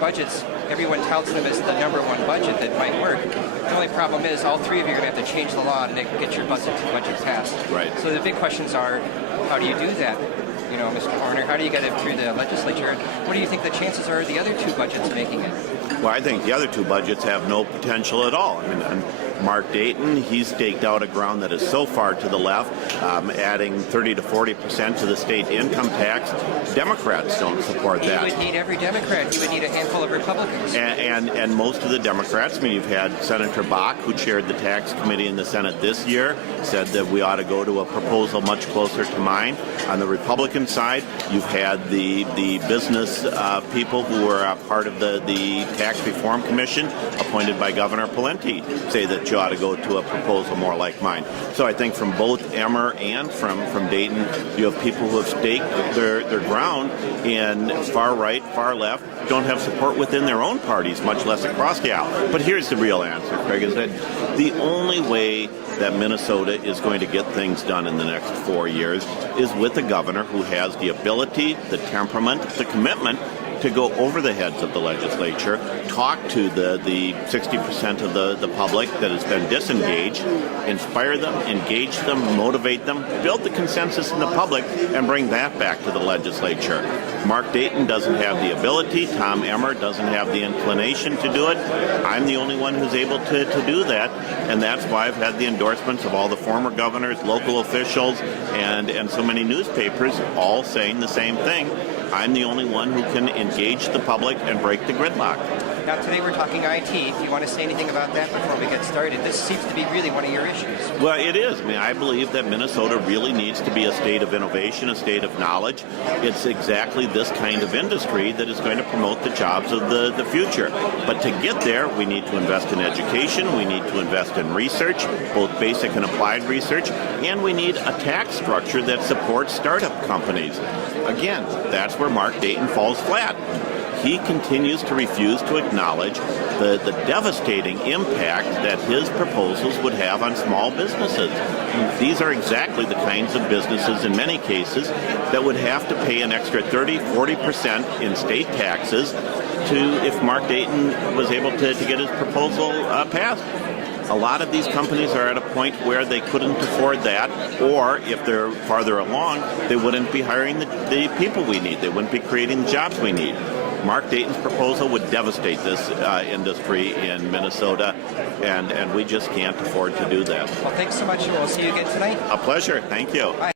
budgets, everyone touts them as the #1 budget that might work. The only problem is all three of you are going to have to change the law to get your budget passed. Right. So the big questions are, how do you do that? You know, Mr. Horner, how do you get it through the legislature? What do you think the chances are of the other two budgets making it? Well, I think the other two budgets have no potential at all. I mean, and Mark Dayton, he's staked out a ground that is so far to the left, adding 30 to 40% to the state income tax. Democrats don't support that. He would need every Democrat. He would need a handful of Republicans. And most of the Democrats, I mean, you've had Senator Bach, who chaired the tax committee in the Senate this year, said that we ought to go to a proposal much closer to mine. On the Republican side, you've had the business people who were part of the Tax Reform Commission, appointed by Governor Pawlenty, say that you ought to go to a proposal more like mine. So I think from both Emmer and from Dayton, you have people who have staked their ground in far right, far left, don't have support within their own parties, much less across the aisle. But here's the real answer, Craig, is that the only way that Minnesota is going to get things done in the next 4 years is with a governor who has the ability, the temperament, the commitment to go over the heads of the legislature, talk to the 60% of the public that has been disengaged, inspire them, engage them, motivate them, build the consensus in the public, and bring that back to the legislature. Mark Dayton doesn't have the ability. Tom Emmer doesn't have the inclination to do it. I'm the only one who's able to do that, and that's why I've had the endorsements of all the former governors, local officials, and so many newspapers all saying the same thing. I'm the only one who can engage the public and break the gridlock. Now, today we're talking IT. If you want to say anything about that before we get started, this seems to be really one of your issues. Well, it is. I mean, I believe that Minnesota really needs to be a state of innovation, a state of knowledge. It's exactly this kind of industry that is going to promote the jobs of the future. But to get there, we need to invest in education, we need to invest in research, both basic and applied research, and we need a tax structure that supports startup companies. Again, that's where Mark Dayton falls flat. He continues to refuse to acknowledge the devastating impact that his proposals would have on small businesses. These are exactly the kinds of businesses, in many cases, that would have to pay an extra 30-40% in state taxes if Mark Dayton was able to get his proposal passed. A lot of these companies are at a point where they couldn't afford that, or if they're farther along, they wouldn't be hiring the people we need. They wouldn't be creating the jobs we need. Mark Dayton's proposal would devastate this industry in Minnesota, and we just can't afford to do that. Well, thanks so much. We'll see you again tonight. A pleasure. Thank you. Bye.